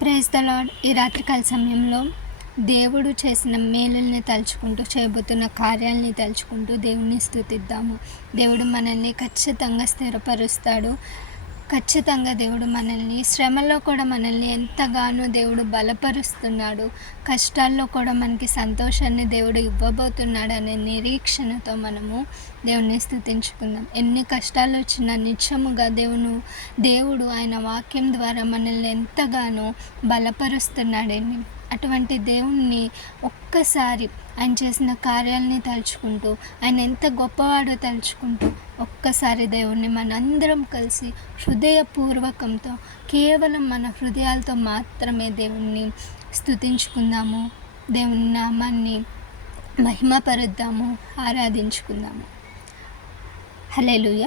Praise the lord ఈ రాత్రికాల సమయంలో దేవుడు చేసిన మేలుల్ని తలుచుకుంటూ చేయబోతున్న కార్యాలని తలుచుకుంటూ దేవుణ్ణి స్థుతిద్దాము. దేవుడు మనల్ని ఖచ్చితంగా స్థిరపరుస్తాడు. ఖచ్చితంగా దేవుడు మనల్ని శ్రమలో కూడా మనల్ని ఎంతగానో దేవుడు బలపరుస్తున్నాడు. కష్టాల్లో కూడా మనకి సంతోషాన్ని దేవుడు ఇవ్వబోతున్నాడు అనే నిరీక్షణతో మనము దేవుణ్ణి స్థుతించుకుందాం. ఎన్ని కష్టాలు వచ్చినా నిత్యముగా దేవుడు దేవుడు ఆయన వాక్యం ద్వారా మనల్ని ఎంతగానో బలపరుస్తున్నాడని అటువంటి దేవుణ్ణి ఒక్కసారి ఆయన చేసిన కార్యాలని తలుచుకుంటూ ఆయన ఎంత గొప్పవాడో తలుచుకుంటూ ఒక్కసారి దేవుణ్ణి మనందరం కలిసి హృదయపూర్వకంతో కేవలం మన హృదయాలతో మాత్రమే దేవుణ్ణి స్తుతించుకుందాము దేవుని నామాన్ని మహిమపరుద్దాము ఆరాధించుకుందాము. హలేలుయ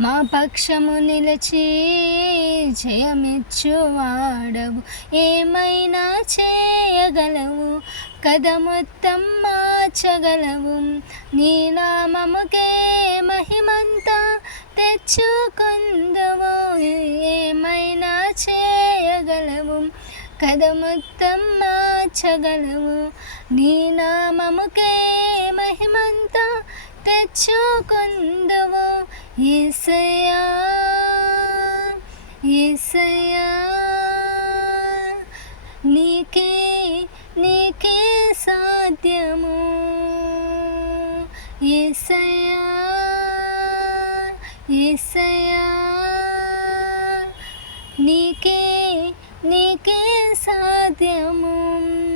మా పక్షము నిలచి జయమిచ్చువాడవు. ఏమైనా చేయగలవు? కథ మొత్తం మార్చగలవు. నీ నామముకే మహిమంతా తెచ్చుకుందవు. ఏమైనా చేయగలవు? కథ మొత్తం మార్చగలవు. నీ నామముకే మహిమంతా తెచ్చుకుందవు. ఏసయ్యా ఏసయ్యా నీకే నీకే సాధ్యము. ఏసయ్యా ఏసయ్యా నీకే నీకే సాధ్యము.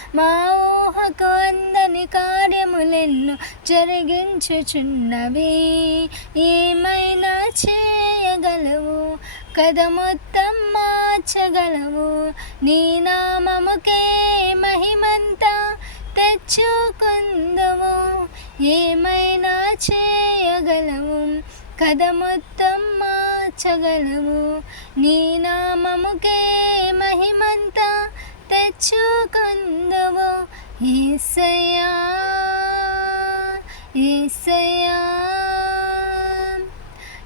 మా ఊహకు అందని కార్యములెన్నో జరిగించుచున్నవి. ఏమైనా చేయగలవు? కథ మొత్తం మార్చగలవు. నీ నామముకే మహిమంతా తెచ్చుకుందవు. ఏమైనా చేయగలవు? కథ మొత్తం మార్చగలవు. నీ నామముకే మహిమంతా తెచ్చుకు ఏసయ్యా ఏసయ్యా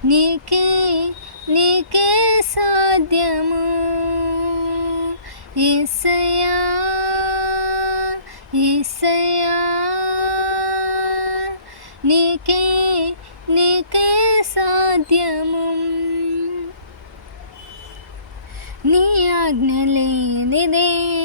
నీకే నీకే సాధ్యము. ఏసయ్యా ఏసయ్యా నీకే నీకే సాధ్యము. నీ ఆజ్ఞ లేనిదే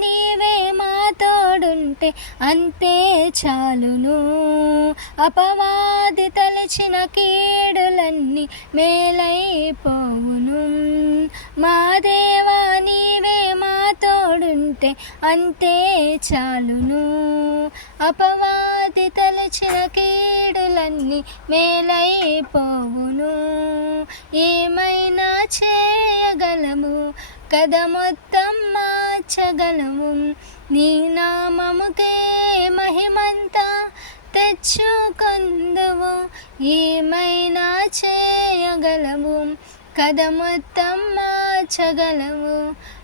ఉంటే అంతే చాలును. అపవాది తలచిన కీడులన్నీ మేలైపోవును. మా దేవా నీవే మా తోడుంటే అంతే చాలును. అపవాది తలచిన కీడులన్నీ మేలైపోవును. ఏమైనా చేయగలము? కథ మొత్తం మార్చగలము నీ నామముకే మహిమంతా తెచ్చుకొందువు. ఏమైనా చేయగలవు కథ మొత్తం మార్చగలవు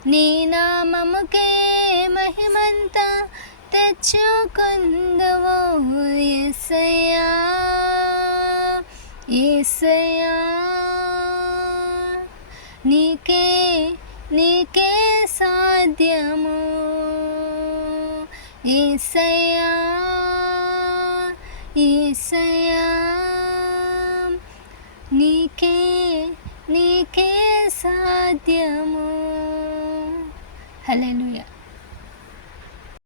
నీ నామముకే మహిమంతా తెచ్చుకొందువు. ఎసయ్యా ఎసయ్యా నీకే నీకే సాధ్యము. ఈసయా ఈసయా నీకే నీకే సాధ్యము. హలో